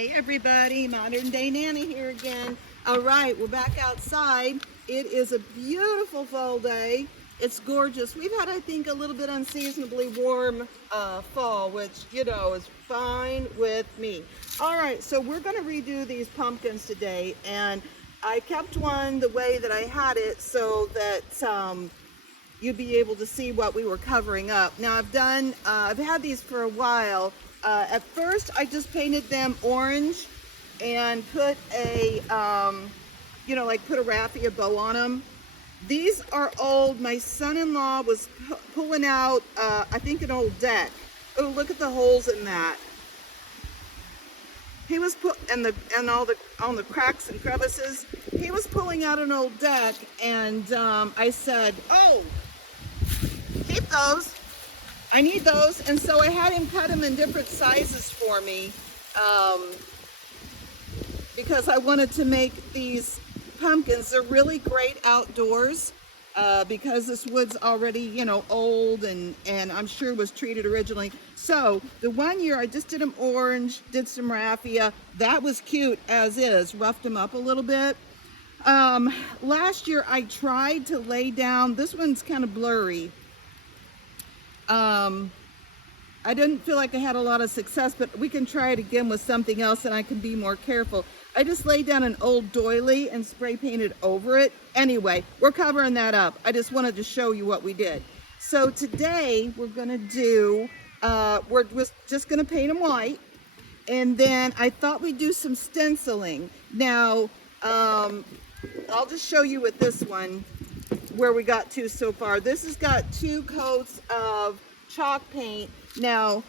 Hey everybody, Modern Day Nana here again. All right, we're back outside. It is a beautiful fall day. It's gorgeous. We've had, I think, a little bit unseasonably warm fall, which, you know, is fine with me. All right, so we're gonna redo these pumpkins today, and I kept one the way that I had it so that you'd be able to see what we were covering up. Now I've had these for a while. At first I just painted them orange and put a, put a raffia bow on them. These are old. My son-in-law was pulling out, I think an old deck. Oh, look at the holes in that. He was on the cracks and crevices. He was pulling out an old deck, and I said, "Oh, keep those. I need those." And so I had him cut them in different sizes for me because I wanted to make these pumpkins. They're really great outdoors because this wood's already, you know, old and I'm sure was treated originally. So the one year I just did them orange, did some raffia. That was cute as is, roughed them up a little bit. Last year I tried to lay down, this one's kind of blurry. I didn't feel like I had a lot of success, but we can try it again with something else and I can be more careful. I just laid down an old doily and spray painted over it. Anyway, we're covering that up. I just wanted to show you what we did. So today we're gonna do, we're just gonna paint them white, and then I thought we'd do some stenciling. Now, I'll just show you with this one where we got to so far. This has got 2 coats of chalk paint. Now,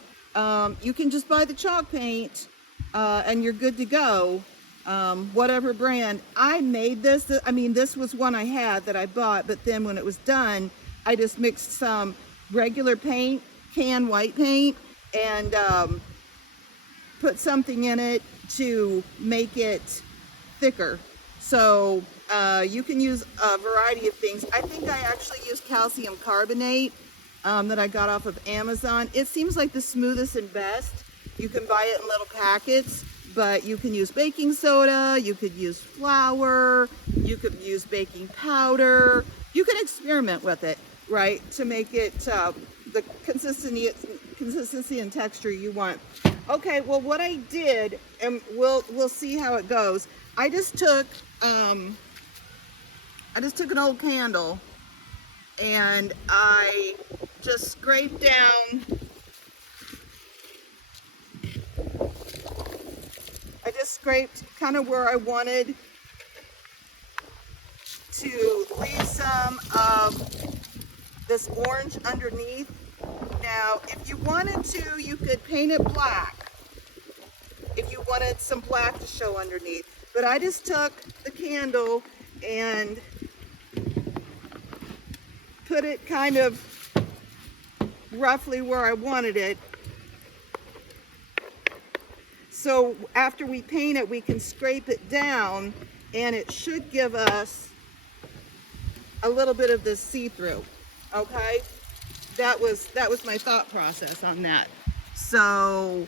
you can just buy the chalk paint and you're good to go, whatever brand. I made this, this was one I had that I bought, but then when it was done, I just mixed some regular paint, can white paint, and put something in it to make it thicker. So you can use a variety of things. I think I actually used calcium carbonate that I got off of Amazon. It seems like the smoothest and best. You can buy it in little packets, but you can use baking soda, you could use flour, you could use baking powder. You can experiment with it, right, to make it the consistency and texture you want. Okay, well, what I did, and we'll see how it goes. I just took an old candle and I just scraped down. I just scraped kind of where I wanted to leave some of this orange underneath. Now, if you wanted to, you could paint it black if you wanted some black to show underneath. But I just took the candle and put it kind of roughly where I wanted it. So after we paint it, we can scrape it down and it should give us a little bit of this see-through, okay? That was my thought process on that. So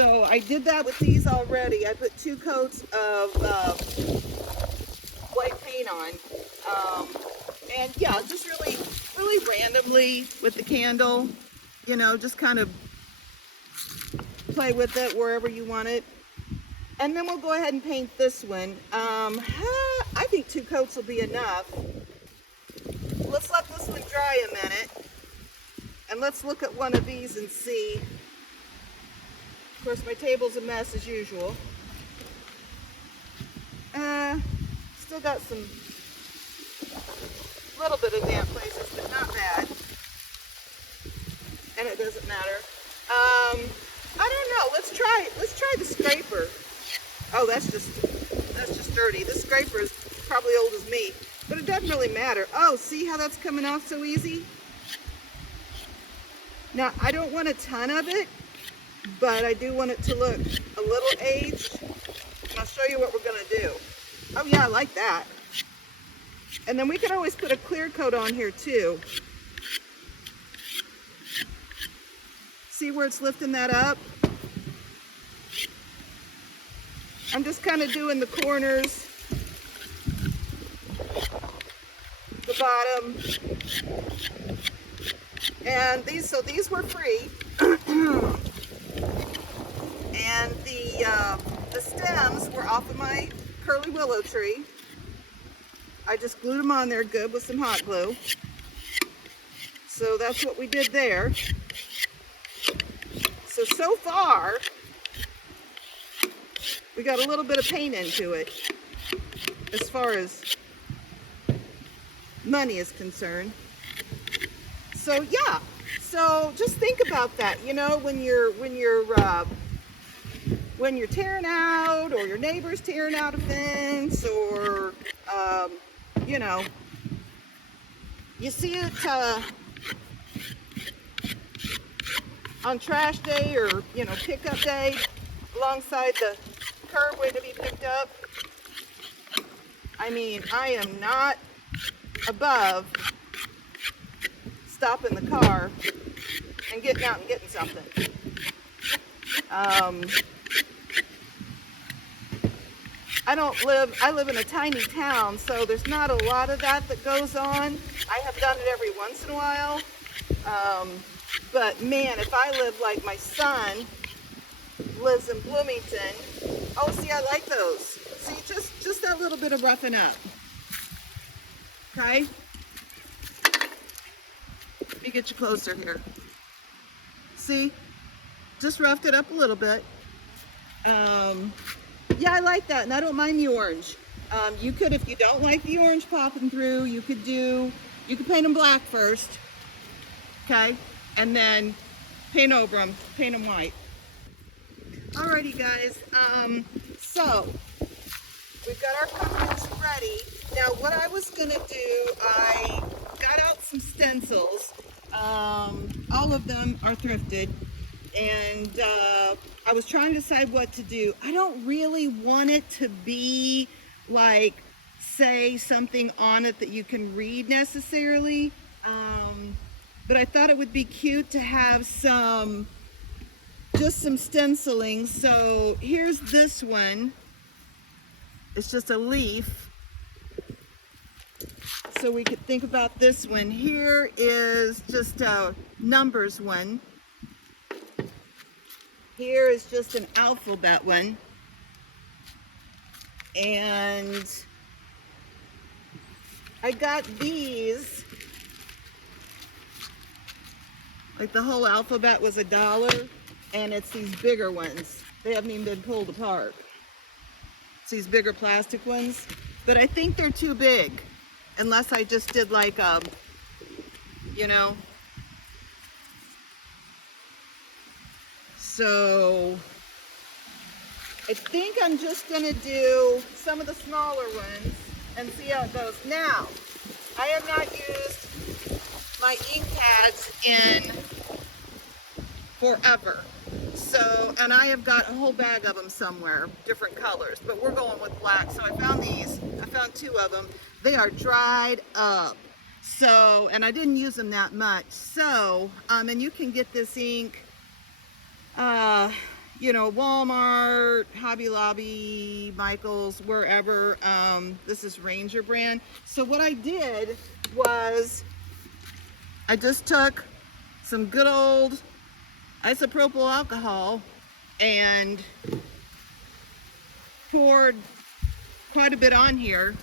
I did that with these already. I put 2 coats of white paint on. And yeah, just really randomly with the candle, you know, just kind of play with it wherever you want it. And then we'll go ahead and paint this one. I think 2 coats will be enough. Let's let this one dry a minute. And let's look at one of these and see. Of course, my table's a mess as usual. Still got some little bit of damp places, but not bad. And it doesn't matter. I don't know. Let's try the scraper. Oh, that's just dirty. This scraper is probably old as me, but it doesn't really matter. Oh, see how that's coming off so easy? Now, I don't want a ton of it, but I do want it to look a little aged. And I'll show you what we're gonna do. Oh yeah, I like that. And then we can always put a clear coat on here too. See where it's lifting that up? I'm just kind of doing the corners, the bottom, and these were free. And the stems were off of my curly willow tree. I just glued them on there good with some hot glue. So that's what we did there. So far, we got a little bit of paint into it as far as money is concerned. So yeah, so just think about that, you know, when you're tearing out, or your neighbor's tearing out a fence, or you know, you see it on trash day, or you know, pickup day alongside the curb waiting to be picked up. I mean, I am not above stopping the car and getting out and getting something. I live in a tiny town, so there's not a lot of that goes on. I have done it every once in a while. But man, if I live like my son lives in Bloomington, oh, see, I like those. See, just that little bit of roughing up. Okay? Let me get you closer here. See? Just roughed it up a little bit. Yeah, I like that, and I don't mind the orange. You could, if you don't like the orange popping through, you could paint them black first, okay? And then paint over them, paint them white. Alrighty, guys, so we've got our pumpkins ready. Now, what I was gonna do, I got out some stencils. All of them are thrifted. And I was trying to decide what to do. I don't really want it to be like, say something on it that you can read necessarily. But I thought it would be cute to have just some stenciling. So here's this one. It's just a leaf. So we could think about this one. Here is just a numbers one. Here is just an alphabet one. And I got these, like the whole alphabet was $1, and it's these bigger ones. They haven't even been pulled apart. It's these bigger plastic ones, but I think they're too big, unless I just did like a, you know. So I think I'm just gonna do some of the smaller ones and see how it goes. Now, I have not used my ink pads in forever. So, and I have got a whole bag of them somewhere, different colors, but we're going with black. So I found these, I found 2 of them. They are dried up. So, and I didn't use them that much. So, and you can get this ink, you know, Walmart, Hobby Lobby, Michael's, wherever. This is Ranger brand. So what I did was I just took some good old isopropyl alcohol and poured quite a bit on here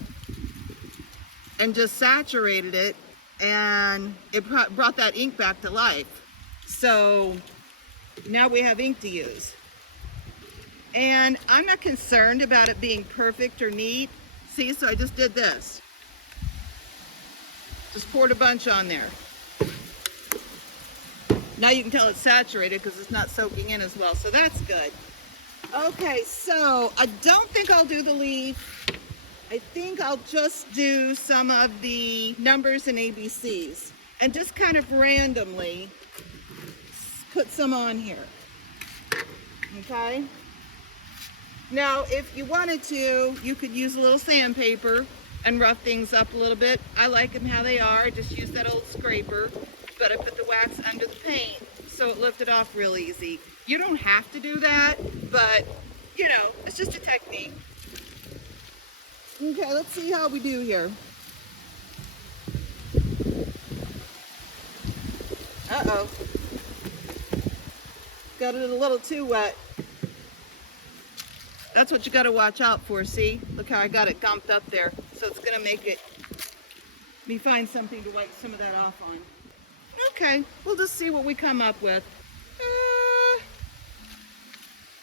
and just saturated it, and it brought that ink back to life. So now we have ink to use. And I'm not concerned about it being perfect or neat. See, so I just did this. Just poured a bunch on there. Now you can tell it's saturated because it's not soaking in as well, so that's good. Okay, so I don't think I'll do the leaf. I think I'll just do some of the numbers and ABCs and just kind of randomly put some on here. Okay? Now, if you wanted to, you could use a little sandpaper and rough things up a little bit. I like them how they are. I just use that old scraper, but I put the wax under the paint so it lifted off real easy. You don't have to do that, but You know, it's just a technique. Okay, let's see how we do here. Uh-oh. Got it a little too wet. That's what you got to watch out for, see? Look how I got it gumped up there. So it's going to make it, me find something to wipe some of that off on. Okay, we'll just see what we come up with.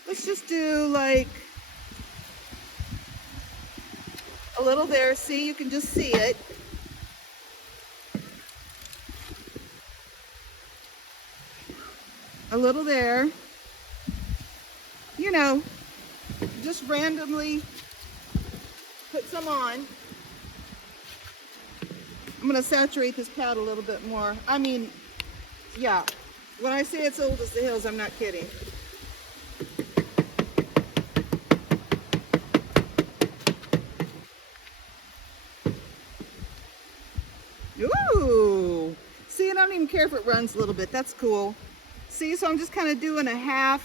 Let's just do like a little there. See, you can just see it. A little there. You know, just randomly put some on. I'm going to saturate this pad a little bit more. I mean, yeah, when I say it's old as the hills, I'm not kidding. Ooh, see, and I don't even care if it runs a little bit. That's cool. See, so I'm just kind of doing a half.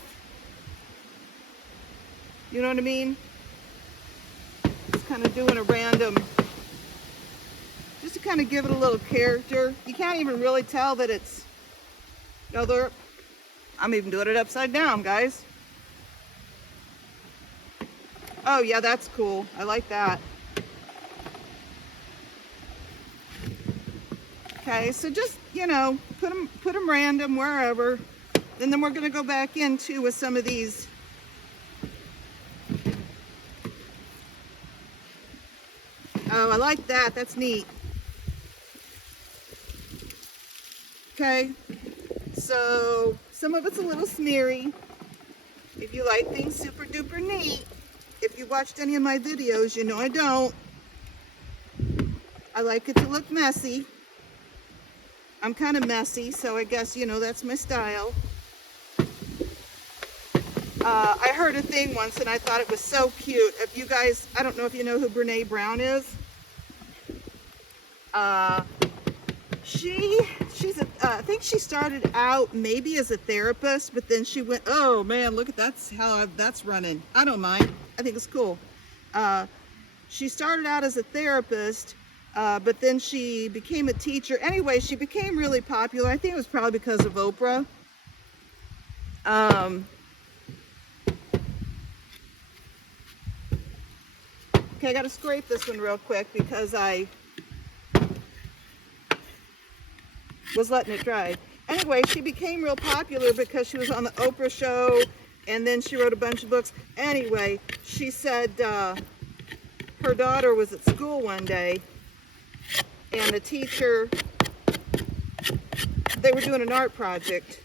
You know what I mean? Just kind of doing a random, just to kind of give it a little character. You can't even really tell that it's, no, there, I'm even doing it upside down, guys. Oh yeah, that's cool. I like that. Okay, so just, you know, put them random wherever. And then we're going to go back into with some of these. Oh, I like that. That's neat. Okay, so some of it's a little smeary. If you like things super duper neat, if you watched any of my videos, you know I don't. I like it to look messy. I'm kind of messy, so I guess, you know, that's my style. I heard a thing once and I thought it was so cute. If you guys, I don't know if you know who Brene Brown is. She's I think she started out maybe as a therapist, but then she went, oh man, look at that's how that's running. I don't mind. I think it's cool. She started out as a therapist, but then she became a teacher. Anyway, she became really popular. I think it was probably because of Oprah. Okay, I got to scrape this one real quick because I was letting it dry. Anyway, she became real popular because she was on the Oprah show, and then she wrote a bunch of books. Anyway, she said her daughter was at school one day, and the teacher, they were doing an art project,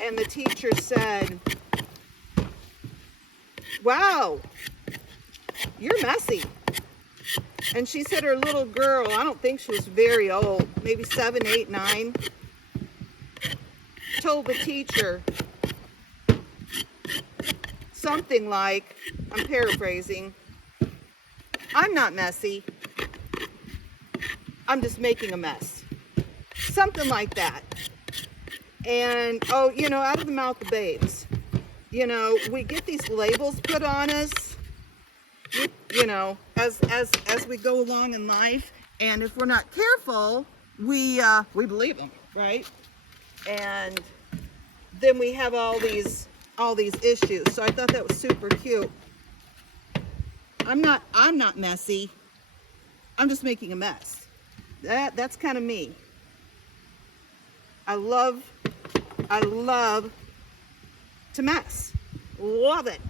and the teacher said, wow, you're messy. And she said her little girl, I don't think she was very old, maybe 7, 8, 9, told the teacher something like, I'm paraphrasing, I'm not messy, I'm just making a mess. Something like that. And, oh, you know, out of the mouth of babes, you know, we get these labels put on us, you know, as we go along in life, and if we're not careful, we believe them, right? And then we have all these issues. So I thought that was super cute. I'm not messy. I'm just making a mess. That's kind of me. I love to mess. Love it.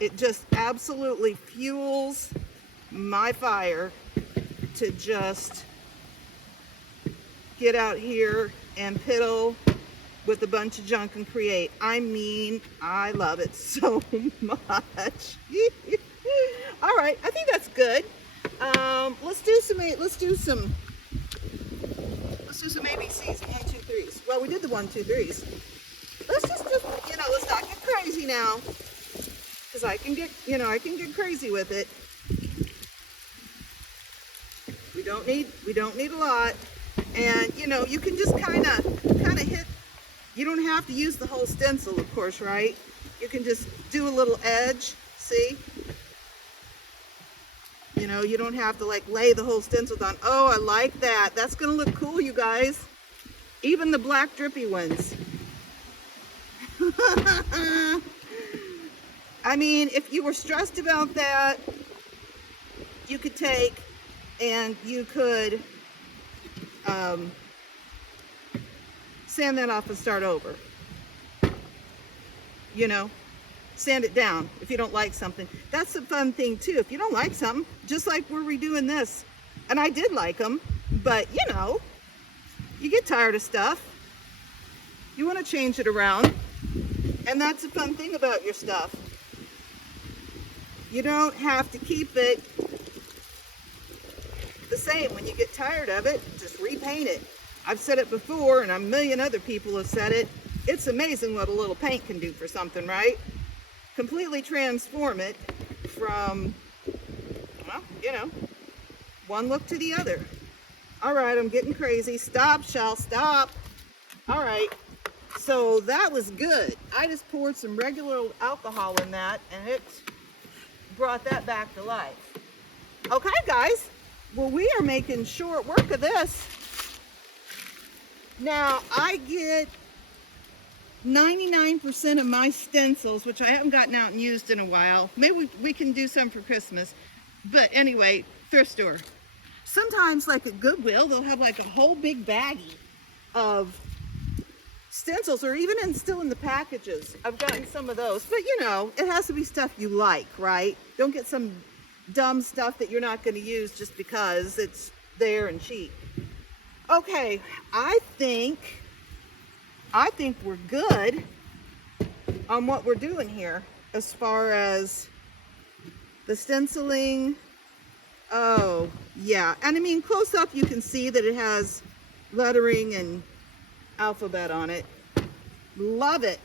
It just absolutely fuels my fire to just get out here and piddle with a bunch of junk and create. I mean, I love it so much. All right, I think that's good. Let's do some ABCs, 1, 2, 3s. Well, we did the 1, 2, 3s. Let's just you know, let's not get crazy now. Because I can get crazy with it. We don't need a lot. And you know, you can just kind of hit. You don't have to use the whole stencil, of course, right? You can just do a little edge, see? You know, you don't have to like lay the whole stencil down. Oh, I like that. That's gonna look cool, you guys. Even the black drippy ones. I mean, if you were stressed about that, you could take and you could sand that off and start over. You know, sand it down if you don't like something. That's a fun thing too. If you don't like something, just like we're redoing this, and I did like them, but you know, you get tired of stuff. You want to change it around, and that's a fun thing about your stuff. You don't have to keep it the same. When you get tired of it, just repaint it. I've said it before, and a million other people have said it. It's amazing what a little paint can do for something, right? Completely transform it from, well, you know, one look to the other. All right, I'm getting crazy. Stop, Shell, stop. All right, so that was good. I just poured some regular old alcohol in that, and it brought that back to life. Okay, guys, well, we are making short work of this. Now, I get 99% of my stencils, which I haven't gotten out and used in a while. Maybe we can do some for Christmas. But anyway, thrift store. Sometimes, like at Goodwill, they'll have like a whole big baggie of stencils, or even still in the packages. I've gotten some of those. But you know, it has to be stuff you like, right? Don't get some dumb stuff that you're not going to use just because it's there and cheap. Okay, I think we're good on what we're doing here as far as the stenciling. Oh, yeah. And I mean, close up, you can see that it has lettering and alphabet on it. Love it.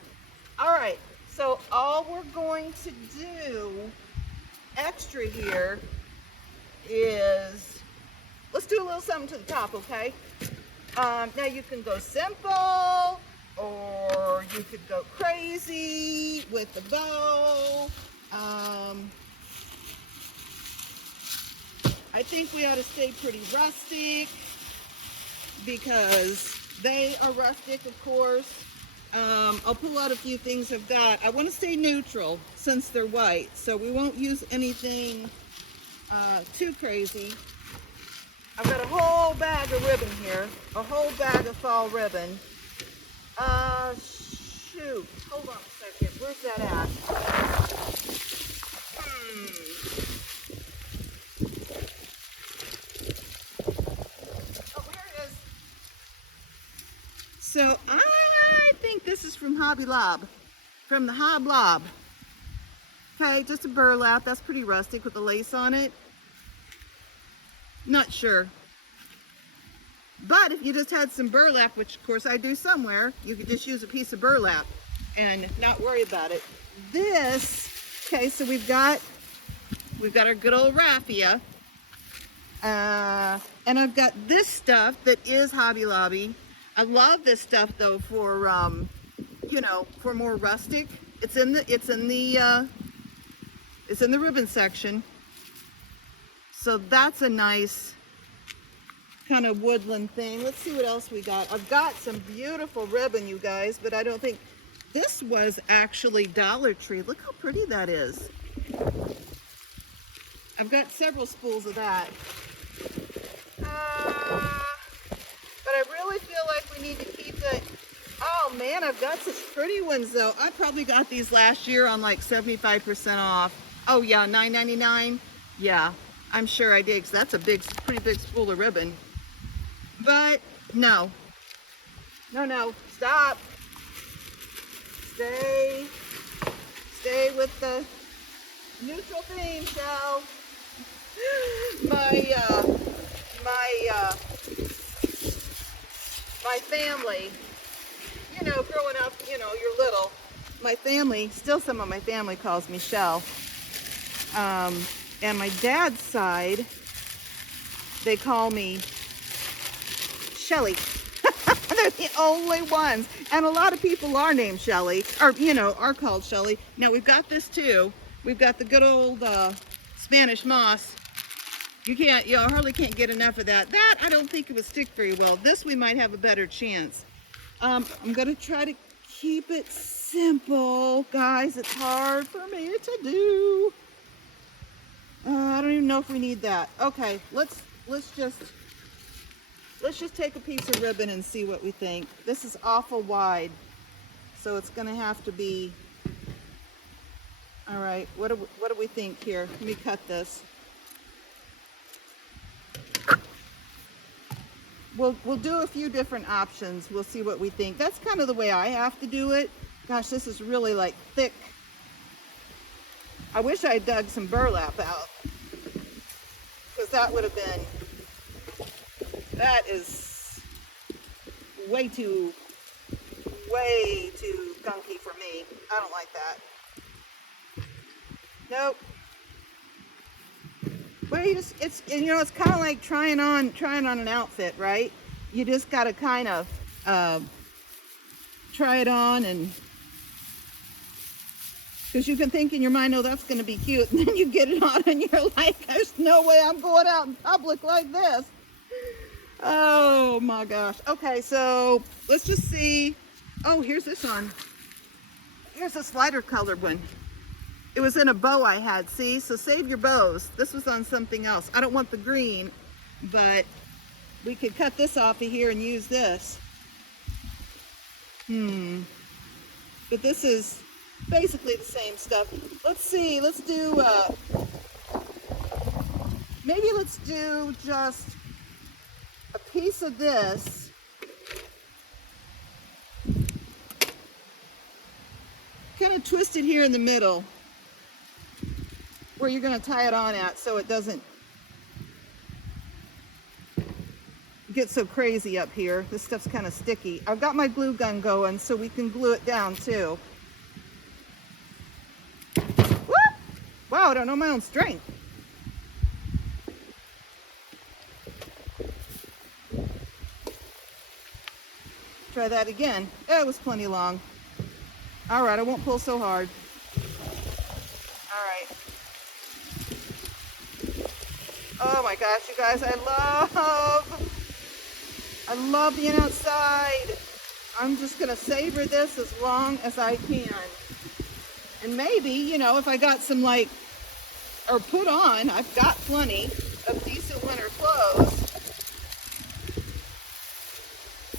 All right, so all we're going to do extra here is, let's do a little something to the top, okay? Now you can go simple, or you could go crazy with the bow. I think we ought to stay pretty rustic because they are rustic, of course. I'll pull out a few things I've got. I want to stay neutral since they're white, so we won't use anything too crazy. I've got a whole bag of ribbon here, a whole bag of fall ribbon. Shoot, hold on a second, where's that at? Oh, here it is. So I think this is from Hobby Lob, from the Hob Lob. Okay, just a burlap, that's pretty rustic with the lace on it. Not sure. But if you just had some burlap, which of course I do somewhere, you could just use a piece of burlap and not worry about it. This, okay, so we've got our good old raffia. And I've got this stuff that is Hobby Lobby. I love this stuff though for you know, for more rustic. It's in the ribbon section. So that's a nice kind of woodland thing. Let's see what else we got. I've got some beautiful ribbon, you guys, but I don't think this was actually Dollar Tree. Look how pretty that is. I've got several spools of that. But I really feel like we need to keep it. Oh man, I've got such pretty ones though. I probably got these last year on like 75% off. Oh yeah, $9.99. Yeah, I'm sure I did, because that's a pretty big spool of ribbon. But no, stop. Stay with the neutral theme, Shell. My family, you know, growing up, you know, you're little. My family, still some of my family calls me Shell. And my dad's side, they call me Shelly. They're the only ones. And a lot of people are named Shelly, or, you know, are called Shelly. Now, we've got this too. We've got the good old Spanish moss. You hardly can't get enough of that. That, I don't think it would stick very well. This, we might have a better chance. I'm going to try to keep it simple. Guys, it's hard for me to do. I don't even know if we need that. Okay, let's just take a piece of ribbon and see what we think. This is awful wide, so it's going to have to be. All right, what do we think here? Let me cut this. We'll do a few different options. We'll see what we think. That's kind of the way I have to do it. Gosh, this is really like thick. I wish I had dug some burlap out, because that would have been, that is way too gunky for me. I don't like that. Nope. Well, it's kind of like trying on an outfit, right? You just got to kind of try it on, and because you can think in your mind, oh, that's going to be cute, and then you get it on and you're like, there's no way I'm going out in public like this. Oh my gosh. Okay, so let's just see. Oh, here's this one. Here's a slider colored one. It was in a bow I had, see? So save your bows. This was on something else. I don't want the green, but we could cut this off of here and use this. But this is basically the same stuff. Let's see, let's do, maybe let's do just a piece of this. Kind of twist it here in the middle, where you're going to tie it on at, so it doesn't get so crazy up here. This stuff's kind of sticky. I've got my glue gun going so we can glue it down too. Woo! Wow, I don't know my own strength. Try that again. It was plenty long. All right, I won't pull so hard. All right. Oh my gosh, you guys, I love being outside. I'm just gonna savor this as long as I can. And maybe, you know, if I got some put on, I've got plenty of decent winter clothes.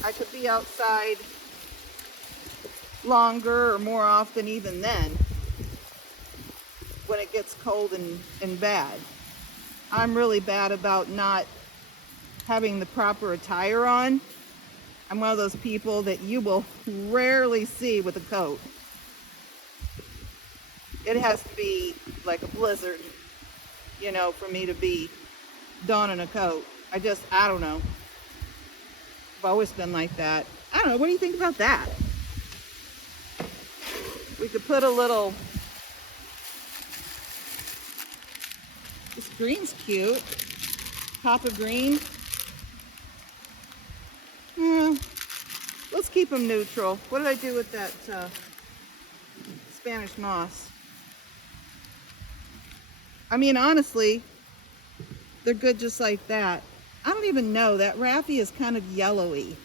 I could be outside longer or more often even then, when it gets cold and bad. I'm really bad about not having the proper attire on. I'm one of those people that you will rarely see with a coat. It has to be like a blizzard, you know, for me to be donning a coat. I don't know. I've always been like that. I don't know, what do you think about that? We could put a little, this green's cute. Pop of green. Let's keep them neutral. What did I do with that Spanish moss? I mean, honestly, they're good just like that. I don't even know. That raffia is kind of yellowy.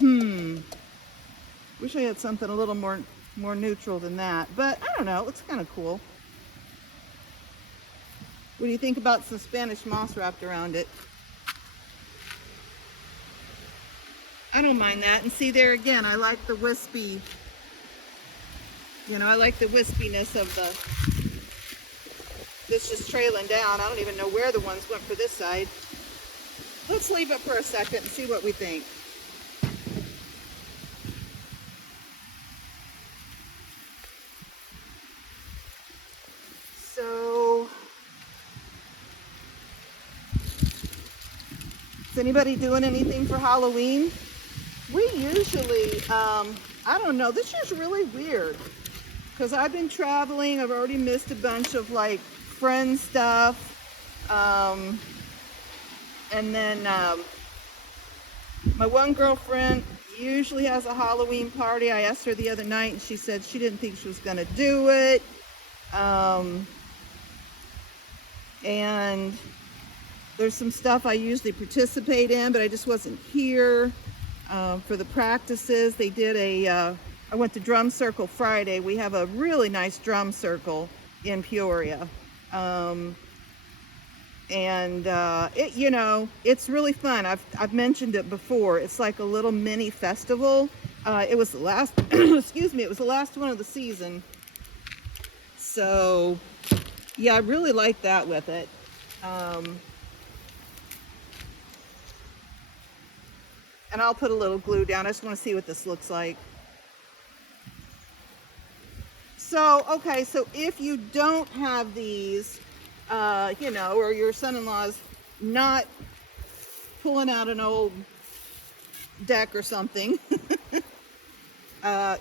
Wish I had something a little more neutral than that. But I don't know. It looks kind of cool. What do you think about some Spanish moss wrapped around it? I don't mind that. And see, there again, I like the wispy, you know, I like the wispiness of this just trailing down. I don't even know where the ones went for this side. Let's leave it for a second and see what we think. So, is anybody doing anything for Halloween? We usually, I don't know, this year's really weird because I've been traveling. I've already missed a bunch of friend stuff. And then My one girlfriend usually has a Halloween party. I asked her the other night and she said she didn't think she was going to do it. And there's some stuff I usually participate in, but I just wasn't here for the practices. They did I went to Drum Circle Friday. We have a really nice drum circle in Peoria. It's really fun. I've mentioned it before. It's like a little mini festival. It was the last, excuse me, it was the last one of the season. So yeah, I really like that with it. And I'll put a little glue down. I just want to see what this looks like. So, okay, so if you don't have these, or your son-in-law's not pulling out an old deck or something,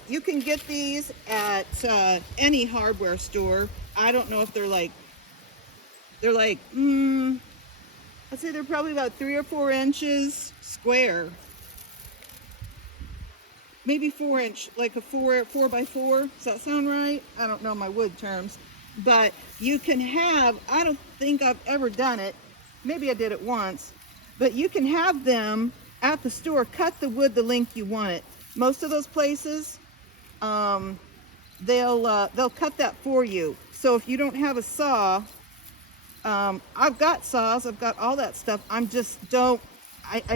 you can get these at any hardware store. I don't know if they're like, I'd say they're probably about 3 or 4 inches square. Maybe 4 inch, like a 4 by 4. Does that sound right? I don't know my wood terms. But you can have, I don't think I've ever done it. Maybe I did it once. But you can have them at the store, cut the wood the length you want it. Most of those places, they'll cut that for you. So if you don't have a saw, I've got saws, I've got all that stuff. I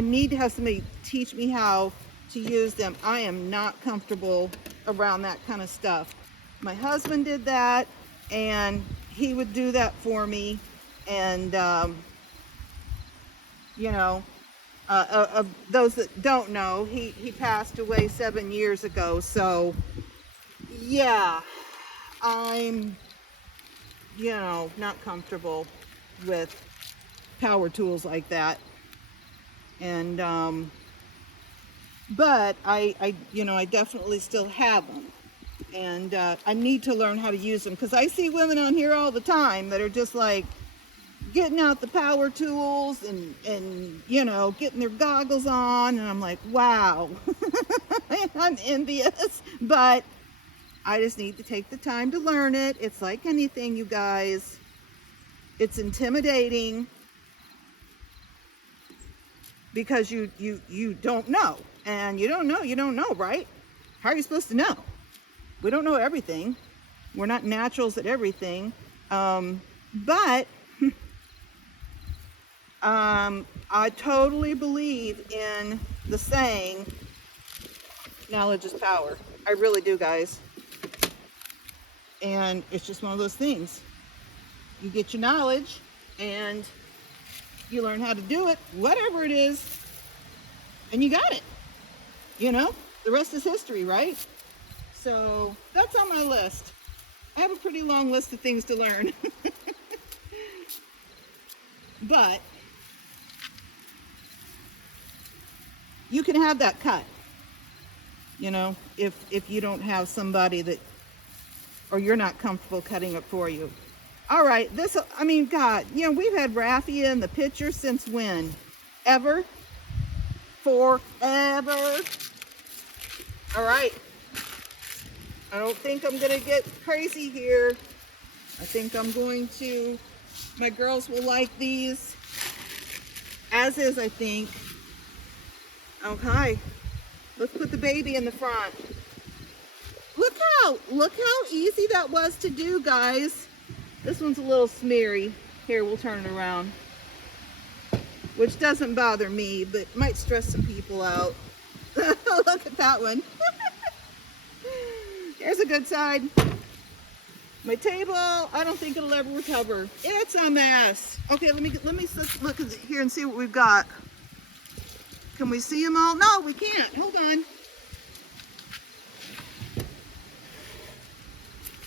need to have somebody teach me how to use them. I am not comfortable around that kind of stuff. My husband did that, and he would do that for me. And those that don't know, he passed away 7 years ago. So yeah, I'm not comfortable with power tools like that. And but I definitely still have them, and I need to learn how to use them, because I see women on here all the time that are just like getting out the power tools and getting their goggles on, and I'm like, wow. I'm envious, but I just need to take the time to learn it. It's like anything, you guys. It's intimidating because you don't know. And you don't know, right? How are you supposed to know? We don't know everything. We're not naturals at everything. But I totally believe in the saying, knowledge is power. I really do, guys. And it's just one of those things. You get your knowledge and you learn how to do it, whatever it is, and you got it. The rest is history, right? So that's on my list. I have a pretty long list of things to learn. But you can have that cut, if you don't have somebody that, or you're not comfortable cutting it for you. All right, God, we've had raffia in the picture since when? Ever? Forever. All right. I don't think I'm going to get crazy here. I think I'm going to, my girls will like these. As is, I think. Okay. Let's put the baby in the front. Look how easy that was to do, guys. This one's a little smeary. Here, we'll turn it around. Which doesn't bother me, but might stress some people out. Look at that one. Here's a good side. My table, I don't think it'll ever recover. It's a mess. Okay, let me look at here and see what we've got. Can we see them all? No, we can't. Hold on.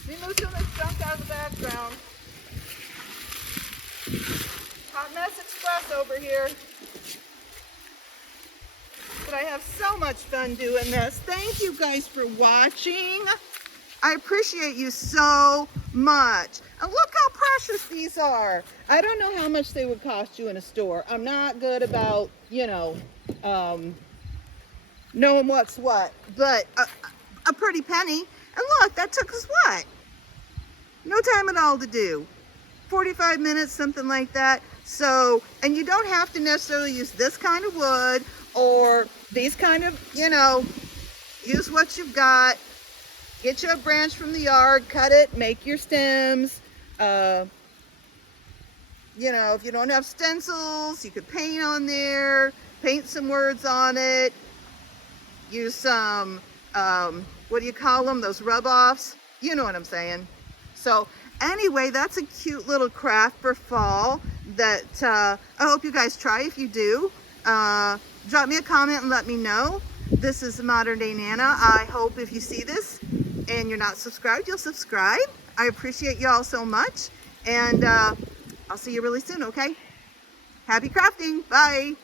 Let me move some of this junk out of the background. Hot Mess Express over here. But I have so much fun doing this. Thank you guys for watching. I appreciate you so much. And look how precious these are. I don't know how much they would cost you in a store. I'm not good about, knowing what's what. But a pretty penny. And look, that took us what? No time at all to do. 45 minutes, something like that. So, and you don't have to necessarily use this kind of wood or these kind of, use what you've got. Get you a branch from the yard, cut it, make your stems. If you don't have stencils, you could paint on there, paint some words on it. Use some, what do you call them? Those rub-offs. You know what I'm saying. So anyway, that's a cute little craft for fall that I hope you guys try. If you do, drop me a comment and let me know. This is Modern Day Nana. I hope if you see this and you're not subscribed, you'll subscribe. I appreciate you all so much. And I'll see you really soon, okay? Happy crafting. Bye.